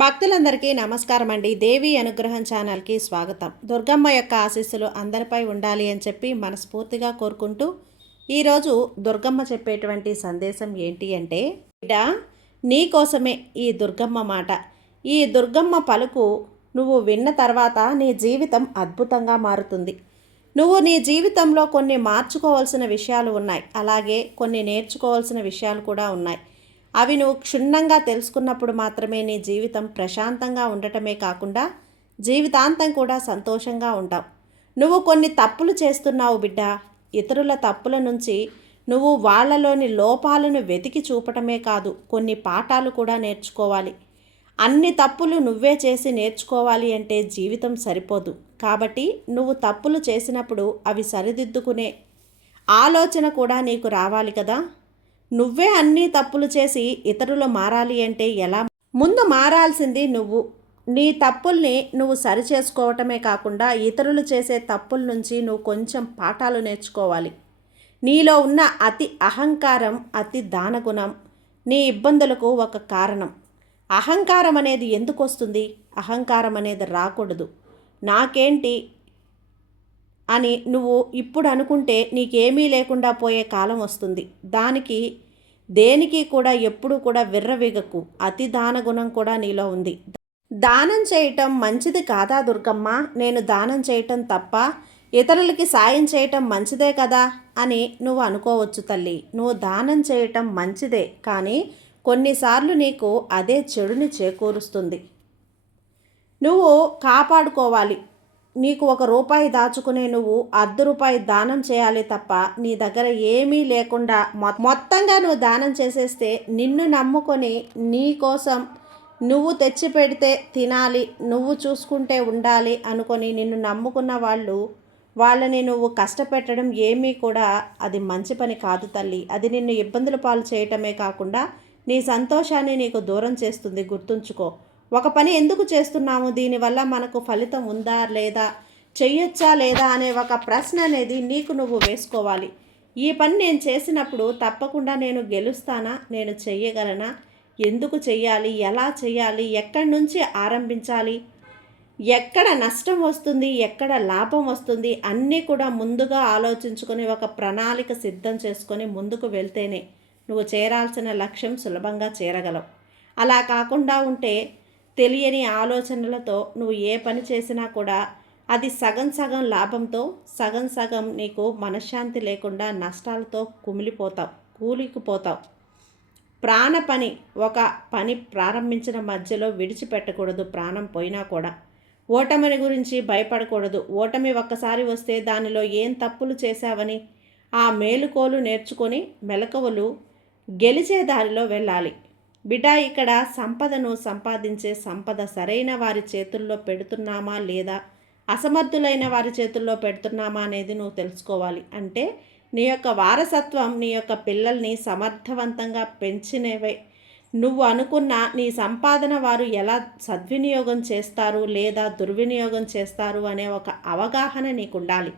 భక్తులందరికీ నమస్కారం అండి. దేవి అనుగ్రహం ఛానల్కి స్వాగతం. దుర్గమ్మ యొక్క ఆశీస్సులు అందరిపై ఉండాలి అని చెప్పి మనస్ఫూర్తిగా కోరుకుంటూ ఈరోజు దుర్గమ్మ చెప్పేటువంటి సందేశం ఏంటి అంటే, బిడ్డ నీ కోసమే ఈ దుర్గమ్మ మాట. ఈ దుర్గమ్మ పలుకు నువ్వు విన్న తర్వాత నీ జీవితం అద్భుతంగా మారుతుంది. నువ్వు నీ జీవితంలో కొన్ని మార్చుకోవాల్సిన విషయాలు ఉన్నాయి, అలాగే కొన్ని నేర్చుకోవాల్సిన విషయాలు కూడా ఉన్నాయి. అవి నువ్వు క్షుణ్ణంగా తెలుసుకున్నప్పుడు మాత్రమే నీ జీవితం ప్రశాంతంగా ఉండటమే కాకుండా జీవితాంతం కూడా సంతోషంగా ఉంటావు. నువ్వు కొన్ని తప్పులు చేస్తున్నావు బిడ్డ. ఇతరుల తప్పుల నుంచి నువ్వు వాళ్ళలోని లోపాలను వెతికి చూపటమే కాదు, కొన్ని పాఠాలు కూడా నేర్చుకోవాలి. అన్ని తప్పులు నువ్వే చేసి నేర్చుకోవాలి అంటే జీవితం సరిపోదు. కాబట్టి నువ్వు తప్పులు చేసినప్పుడు అవి సరిదిద్దుకునే ఆలోచన కూడా నీకు రావాలి కదా. నువ్వే అన్నీ తప్పులు చేసి ఇతరులు మారాలి అంటే ఎలా? ముందు మారాల్సింది నువ్వు. నీ తప్పుల్ని నువ్వు సరిచేసుకోవటమే కాకుండా ఇతరులు చేసే తప్పుల నుంచి నువ్వు కొంచెం పాఠాలు నేర్చుకోవాలి. నీలో ఉన్న అతి అహంకారం, అతి దానగుణం నీ ఇబ్బందులకు ఒక కారణం. అహంకారం అనేది ఎందుకు వస్తుంది? అహంకారం అనేది రాకూడదు. నాకేంటి అని నువ్వు ఇప్పుడు అనుకుంటే నీకేమీ లేకుండా పోయే కాలం వస్తుంది. దేనికి కూడా ఎప్పుడూ కూడా విర్రవీగకు. అతి దానగుణం కూడా నీలో ఉంది. దానం చేయటం మంచిది కాదా దుర్గమ్మ? నేను దానం చేయటం తప్ప, ఇతరులకి సాయం చేయటం మంచిదే కదా అని నువ్వు అనుకోవచ్చు తల్లి. నువ్వు దానం చేయటం మంచిదే, కానీ కొన్నిసార్లు నీకు అదే చెడుని చేకూరుస్తుంది. నువ్వు కాపాడుకోవాలి. నీకు ₹1 దాచుకునే నువ్వు ₹1/2 దానం చేయాలి తప్ప, నీ దగ్గర ఏమీ లేకుండా మొత్తంగా నువ్వు దానం చేసేస్తే, నిన్ను నమ్ముకొని నీ కోసం నువ్వు తెచ్చి పెడితే తినాలి, నువ్వు చూసుకుంటే ఉండాలి అనుకొని నిన్ను నమ్ముకున్న వాళ్ళని నువ్వు కష్టపెట్టడం ఏమీ కూడా అది మంచి పని కాదు తల్లి. అది నిన్ను ఇబ్బందుల పాలు చేయటమే కాకుండా నీ సంతోషాన్ని నీకు దూరం చేస్తుంది. గుర్తుంచుకో. ఒక పని ఎందుకు చేస్తున్నాము, దీనివల్ల మనకు ఫలితం ఉందా లేదా, చెయ్యొచ్చా లేదా అనే ఒక ప్రశ్న అనేది నీకు నువ్వు వేసుకోవాలి. ఈ పని నేను చేసినప్పుడు తప్పకుండా నేను గెలుస్తానా, నేను చెయ్యగలనా, ఎందుకు చెయ్యాలి, ఎలా చెయ్యాలి, ఎక్కడి నుంచి ఆరంభించాలి, ఎక్కడ నష్టం వస్తుంది, ఎక్కడ లాభం వస్తుంది అన్నీ కూడా ముందుగా ఆలోచించుకొని ఒక ప్రణాళిక సిద్ధం చేసుకొని ముందుకు వెళ్తేనే నువ్వు చేరాల్సిన లక్ష్యం సులభంగా చేరగలవు. అలా కాకుండా ఉంటే తెలియని ఆలోచనలతో నువ్వు ఏ పని చేసినా కూడా అది సగం సగం లాభంతో, సగం సగం నీకు మనశ్శాంతి లేకుండా నష్టాలతో కూలికిపోతావు. ఒక పని ప్రారంభించిన మధ్యలో విడిచిపెట్టకూడదు. ప్రాణం పోయినా కూడా ఓటమిని గురించి భయపడకూడదు. ఓటమి ఒక్కసారి వస్తే దానిలో ఏం తప్పులు చేశావని ఆ మేలుకోలు నేర్చుకొని మెలకువలు గెలిచే దారిలో వెళ్ళాలి. బిడ్డ, ఇక్కడ సంపదను సంపాదించే సంపద సరైన వారి చేతుల్లో పెడుతున్నామా లేదా, అసమర్థులైన వారి చేతుల్లో పెడుతున్నామా అనేది నువ్వు తెలుసుకోవాలి. అంటే నీ యొక్క వారసత్వం నీ యొక్క పిల్లల్ని సమర్థవంతంగా పెంచినవే. నువ్వు అనుకున్న నీ సంపాదన వారు ఎలా సద్వినియోగం చేస్తారు లేదా దుర్వినియోగం చేస్తారు అనే ఒక అవగాహన నీకు ఉండాలి.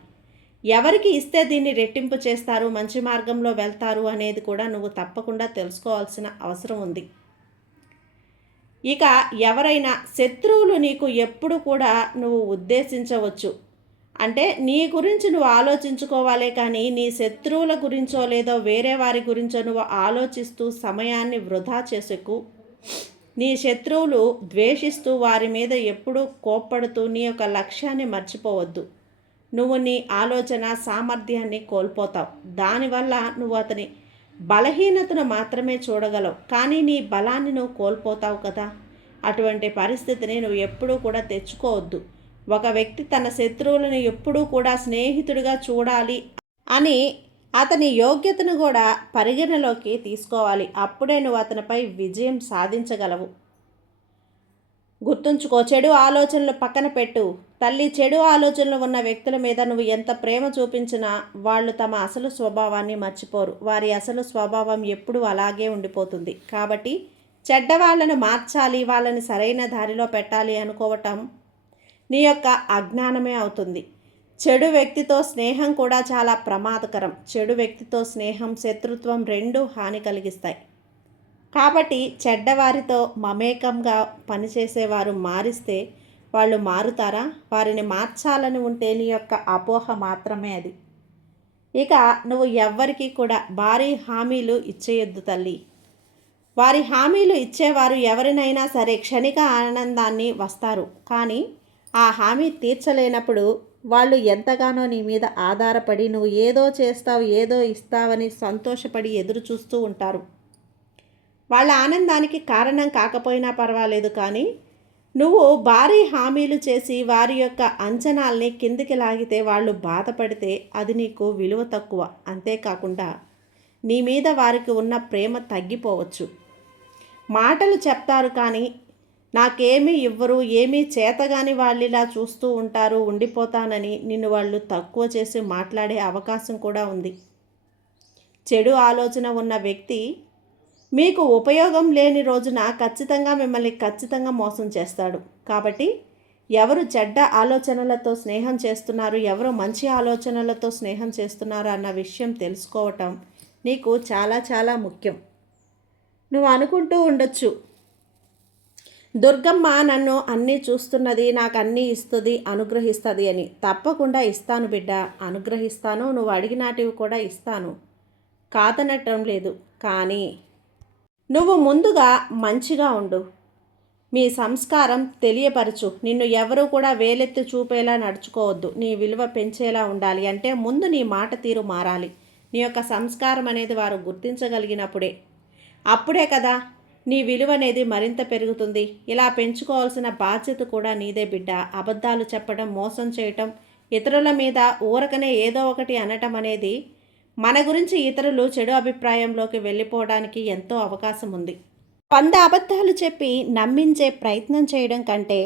ఎవరికి ఇస్తే దీన్ని రెట్టింపు చేస్తారు, మంచి మార్గంలో వెళ్తారు అనేది కూడా నువ్వు తప్పకుండా తెలుసుకోవాల్సిన అవసరం ఉంది. ఇక ఎవరైనా శత్రువులు నీకు ఎప్పుడు కూడా నువ్వు ఉద్దేశించవచ్చు. అంటే నీ గురించి నువ్వు ఆలోచించుకోవాలే కానీ నీ శత్రువుల గురించో లేదో వేరే వారి గురించో నువ్వు ఆలోచిస్తూ సమయాన్ని వృధా చేసుకు. నీ శత్రువులు ద్వేషిస్తూ వారి మీద ఎప్పుడూ కోప్పడుతూ నీ యొక్క లక్ష్యాన్ని మర్చిపోవద్దు. నువ్వు నీ ఆలోచన సామర్థ్యాన్ని కోల్పోతావు. దానివల్ల నువ్వు అతని బలహీనతను మాత్రమే చూడగలవు, కానీ నీ బలాన్ని నువ్వు కోల్పోతావు కదా. అటువంటి పరిస్థితిని నువ్వు ఎప్పుడూ కూడా తెచ్చుకోవద్దు. ఒక వ్యక్తి తన శత్రువులను ఎప్పుడూ కూడా స్నేహితుడిగా చూడాలి అని అతని యోగ్యతను కూడా పరిగణలోకి తీసుకోవాలి. అప్పుడే నువ్వు అతనిపై విజయం సాధించగలవు. గుర్తుంచుకో. చెడు ఆలోచనలు పక్కన పెట్టు తల్లి. చెడు ఆలోచనలు ఉన్న వ్యక్తుల మీద నువ్వు ఎంత ప్రేమ చూపించినా వాళ్ళు తమ అసలు స్వభావాన్ని మర్చిపోరు. వారి అసలు స్వభావం ఎప్పుడూ అలాగే ఉండిపోతుంది. కాబట్టి చెడ్డవాళ్ళను మార్చాలి, వాళ్ళని సరైన దారిలో పెట్టాలి అనుకోవటం నీ యొక్క అజ్ఞానమే అవుతుంది. చెడు వ్యక్తితో స్నేహం కూడా చాలా ప్రమాదకరం. చెడు వ్యక్తితో స్నేహం, శత్రుత్వం రెండూ హాని కలిగిస్తాయి. కాబట్టి చెడ్డవారితో మమేకంగా పనిచేసేవారు మారిస్తే వాళ్ళు మారుతారా? వారిని మార్చాలని ఉంటే నీ యొక్క అపోహ మాత్రమే అది. ఇక నువ్వు ఎవ్వరికీ కూడా భారీ హామీలు ఇచ్చేయొద్దు తల్లి. వారి హామీలు ఇచ్చేవారు ఎవరినైనా సరే క్షణిక ఆనందాన్ని వస్తారు, కానీ ఆ హామీ తీర్చలేనప్పుడు వాళ్ళు ఎంతగానో నీ మీద ఆధారపడి నువ్వు ఏదో చేస్తావు ఏదో ఇస్తావని సంతోషపడి ఎదురు చూస్తూ ఉంటారు. వాళ్ళ ఆనందానికి కారణం కాకపోయినా పర్వాలేదు, కానీ నువ్వు భారీ హామీలు చేసి వారి యొక్క అంచనాల్ని కిందికి లాగితే వాళ్ళు బాధపడితే అది నీకు విలువ తక్కువ. అంతేకాకుండా నీ మీద వారికి ఉన్న ప్రేమ తగ్గిపోవచ్చు. మాటలు చెప్తారు కానీ నాకేమీ ఇవ్వరు, ఏమీ చేతగాని వాళ్ళిలా చూస్తూ ఉంటారు, ఉండిపోతానని నిన్ను వాళ్ళు తక్కువ చేసి మాట్లాడే అవకాశం కూడా ఉంది. చెడు ఆలోచన ఉన్న వ్యక్తి మీకు ఉపయోగం లేని రోజున ఖచ్చితంగా మిమ్మల్ని ఖచ్చితంగా మోసం చేస్తాడు. కాబట్టి ఎవరు చెడ్డ ఆలోచనలతో స్నేహం చేస్తున్నారు, ఎవరు మంచి ఆలోచనలతో స్నేహం చేస్తున్నారు అన్న విషయం తెలుసుకోవటం నీకు చాలా చాలా ముఖ్యం. నువ్వు అనుకుంటూ ఉండొచ్చు, దుర్గమ్మ నన్ను అన్నీ చూస్తున్నది, నాకు అన్నీ ఇస్తుంది, అనుగ్రహిస్తుంది అని. తప్పకుండా ఇస్తాను బిడ్డ, అనుగ్రహిస్తాను, నువ్వు అడిగినటివి కూడా ఇస్తాను, కాదనటం లేదు. కానీ నువ్వు ముందుగా మంచిగా ఉండు, మీ సంస్కారం తెలియపరచు. నిన్ను ఎవరు కూడా వేలెత్తి చూపేలా నడుచుకోవద్దు, నీ విలువ పెంచేలా ఉండాలి. అంటే ముందు నీ మాట తీరు మారాలి. నీ యొక్క సంస్కారం అనేది వారు గుర్తించగలిగినప్పుడే, అప్పుడే కదా నీ విలువ అనేది మరింత పెరుగుతుంది. ఇలా పెంచుకోవాల్సిన బాధ్యత కూడా నీదే బిడ్డ. అబద్ధాలు చెప్పడం, మోసం చేయటం, ఇతరుల మీద ఊరకనే ఏదో ఒకటి అనటం అనేది మన గురించి ఇతరులు చెడు అభిప్రాయంలోకి వెళ్ళిపోవడానికి ఎంతో అవకాశం ఉంది. 100 అబద్ధాలు చెప్పి నమ్మించే ప్రయత్నం చేయడం కంటే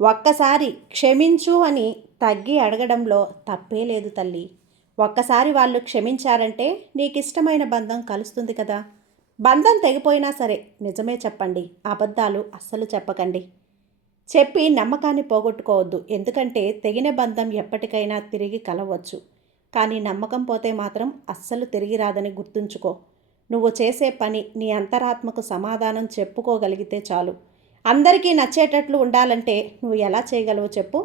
ఒక్కసారి క్షమించు అని తగ్గి అడగడంలో తప్పే లేదు తల్లి. ఒక్కసారి వాళ్ళు క్షమించారంటే నీకు ఇష్టమైన బంధం కలుస్తుంది కదా. బంధం తెగిపోయినా సరే నిజమే చెప్పండి, అబద్ధాలు అస్సలు చెప్పకండి. చెప్పి నమ్మకాన్ని పోగొట్టుకోవద్దు. ఎందుకంటే తెగిన బంధం ఎప్పటికైనా తిరిగి కలవచ్చు, కానీ నమ్మకం పోతే మాత్రం అస్సలు తిరిగి రాదని గుర్తుంచుకో. నువ్వు చేసే పని నీ అంతరాత్మకు సమాధానం చెప్పుకోగలిగితే చాలు. అందరికీ నచ్చేటట్లు ఉండాలంటే నువ్వు ఎలా చేయగలవు చెప్పు?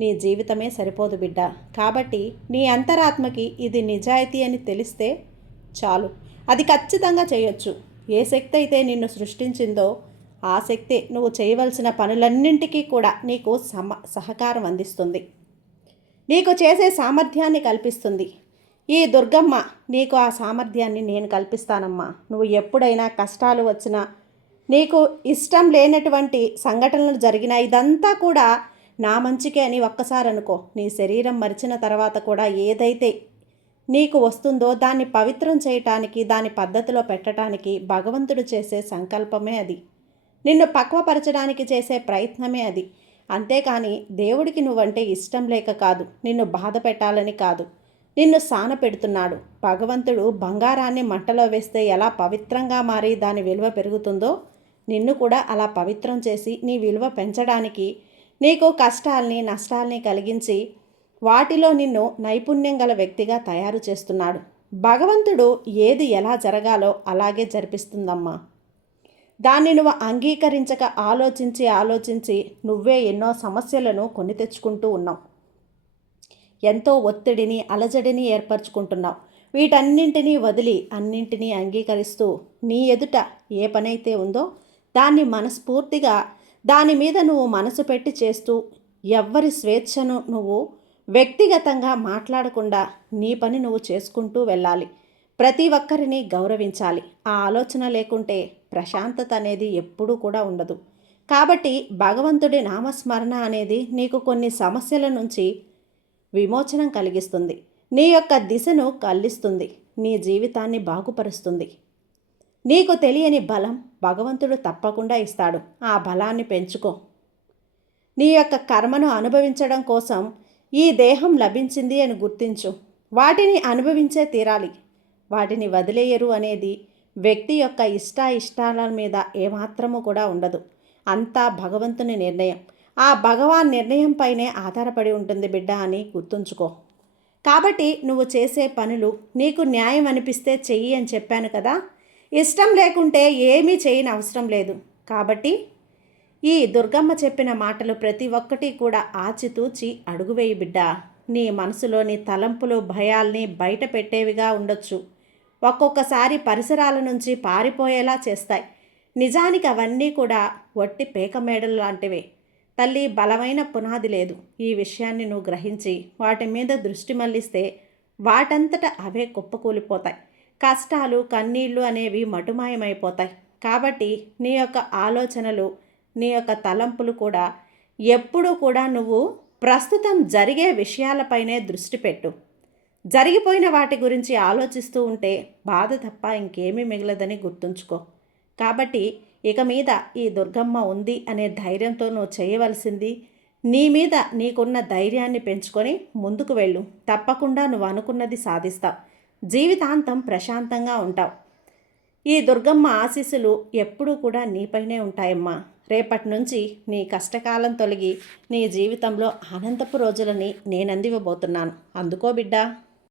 నీ జీవితమే సరిపోదు బిడ్డ. కాబట్టి నీ అంతరాత్మకి ఇది నిజాయితీ అని తెలిస్తే చాలు. అది ఖచ్చితంగా చేయొచ్చు. ఏ శక్తి అయితే నిన్ను సృష్టించిందో ఆ శక్తి నువ్వు చేయవలసిన పనులన్నింటికీ కూడా నీకు సహకారం అందిస్తుంది, నీకు చేసే సామర్థ్యాన్ని కల్పిస్తుంది. ఈ దుర్గమ్మ నీకు ఆ సామర్థ్యాన్ని నేను కల్పిస్తానమ్మా. నువ్వు ఎప్పుడైనా కష్టాలు వచ్చినా, నీకు ఇష్టం లేనటువంటి సంఘటనలు జరిగినా ఇదంతా కూడా నా మంచికే అని ఒక్కసారి అనుకో. నీ శరీరం మరిచిన తర్వాత కూడా ఏదైతే నీకు వస్తుందో దాన్ని పవిత్రం చేయటానికి, దాని పద్ధతిలో పెట్టడానికి భగవంతుడు చేసే సంకల్పమే అది. నిన్ను పక్వపరచడానికి చేసే ప్రయత్నమే అది. అంతేకాని దేవుడికి నువ్వంటే ఇష్టం లేక కాదు, నిన్ను బాధ పెట్టాలని కాదు. నిన్ను సాన పెడుతున్నాడు. భగవంతుడు బంగారాన్ని మంటలో వేస్తే ఎలా పవిత్రంగా మారి దాని విలువ పెరుగుతుందో, నిన్ను కూడా అలా పవిత్రం చేసి నీ విలువ పెంచడానికి నీకు కష్టాల్ని నష్టాల్ని కలిగించి వాటిలో నిన్ను నైపుణ్యం గల వ్యక్తిగా తయారు చేస్తున్నాడు. భగవంతుడు ఏది ఎలా జరగాలో అలాగే జరిపిస్తుందమ్మా. దాన్ని నువ్వు అంగీకరించక ఆలోచించి నువ్వే ఎన్నో సమస్యలను కొని తెచ్చుకుంటూ ఉన్నావు. ఎంతో ఒత్తిడిని అలజడిని ఏర్పరచుకుంటున్నావు. వీటన్నింటినీ వదిలి అన్నింటినీ అంగీకరిస్తూ నీ ఎదుట ఏ పనైతే ఉందో దాన్ని మనస్ఫూర్తిగా దాని మీద నువ్వు మనసు పెట్టి చేస్తూ, ఎవ్వరి స్వేచ్ఛను నువ్వు వ్యక్తిగతంగా మాట్లాడకుండా నీ పని నువ్వు చేసుకుంటూ వెళ్ళాలి. ప్రతి ఒక్కరిని గౌరవించాలి. ఆ ఆలోచన లేకుంటే ప్రశాంతత అనేది ఎప్పుడూ కూడా ఉండదు. కాబట్టి భగవంతుడి నామస్మరణ అనేది నీకు కొన్ని సమస్యల నుంచి విమోచనం కలిగిస్తుంది, నీ యొక్క దిశను కల్లిస్తుంది, నీ జీవితాన్ని బాగుపరుస్తుంది. నీకు తెలియని బలం భగవంతుడు తప్పకుండా ఇస్తాడు. ఆ బలాన్ని పెంచుకో. నీ యొక్క కర్మను అనుభవించడం కోసం ఈ దేహం లభించింది అని గుర్తించు. వాటిని అనుభవించే తీరాలి. వాటిని వదిలేయరు అనేది వ్యక్తి యొక్క ఇష్టాల మీద ఏమాత్రము కూడా ఉండదు. అంతా భగవంతుని నిర్ణయం. ఆ భగవాన్ నిర్ణయంపైనే ఆధారపడి ఉంటుంది బిడ్డ అని గుర్తుంచుకో. కాబట్టి నువ్వు చేసే పనులు నీకు న్యాయం అనిపిస్తే చెయ్యి అని చెప్పాను కదా. ఇష్టం లేకుంటే ఏమీ చేయని అవసరం లేదు. కాబట్టి ఈ దుర్గమ్మ చెప్పిన మాటలు ప్రతి ఒక్కటి కూడా ఆచితూచి అడుగువేయి బిడ్డా. నీ మనసులోని తలంపులు భయాల్ని బయట పెట్టేవిగా ఉండొచ్చు. ఒక్కొక్కసారి పరిసరాల నుంచి పారిపోయేలా చేస్తాయి. నిజానికి అవన్నీ కూడా వట్టి పేకమేడలు లాంటివే. తల్లి, బలమైన పునాది లేదు. ఈ విషయాన్ని నువ్వు గ్రహించి వాటి మీద దృష్టి మళ్లిస్తే వాటంతట అవే కుప్పకూలిపోతాయి. కష్టాలు, కన్నీళ్ళు అనేవి మటుమాయమైపోతాయి. కాబట్టి నీ యొక్క ఆలోచనలు, నీ యొక్క తలంపులు కూడా ఎప్పుడూ కూడా నువ్వు ప్రస్తుతం జరిగే విషయాలపైనే దృష్టి పెట్టు. జరిగిపోయిన వాటి గురించి ఆలోచిస్తూ ఉంటే బాధ తప్ప ఇంకేమీ మిగలదని గుర్తుంచుకో. కాబట్టి ఇక మీద ఈ దుర్గమ్మ ఉంది అనే ధైర్యంతో నువ్వు చేయవలసింది, నీ మీద నీకున్న ధైర్యాన్ని పెంచుకొని ముందుకు వెళ్ళు. తప్పకుండా నువ్వు అనుకున్నది సాధిస్తావు. జీవితాంతం ప్రశాంతంగా ఉంటావు. ఈ దుర్గమ్మ ఆశీస్సులు ఎప్పుడూ కూడా నీపైనే ఉంటాయమ్మా. రేపటి నుంచి నీ కష్టకాలం తొలగి నీ జీవితంలో ఆనందపు రోజులని నేనందివ్వబోతున్నాను. అందుకో బిడ్డా.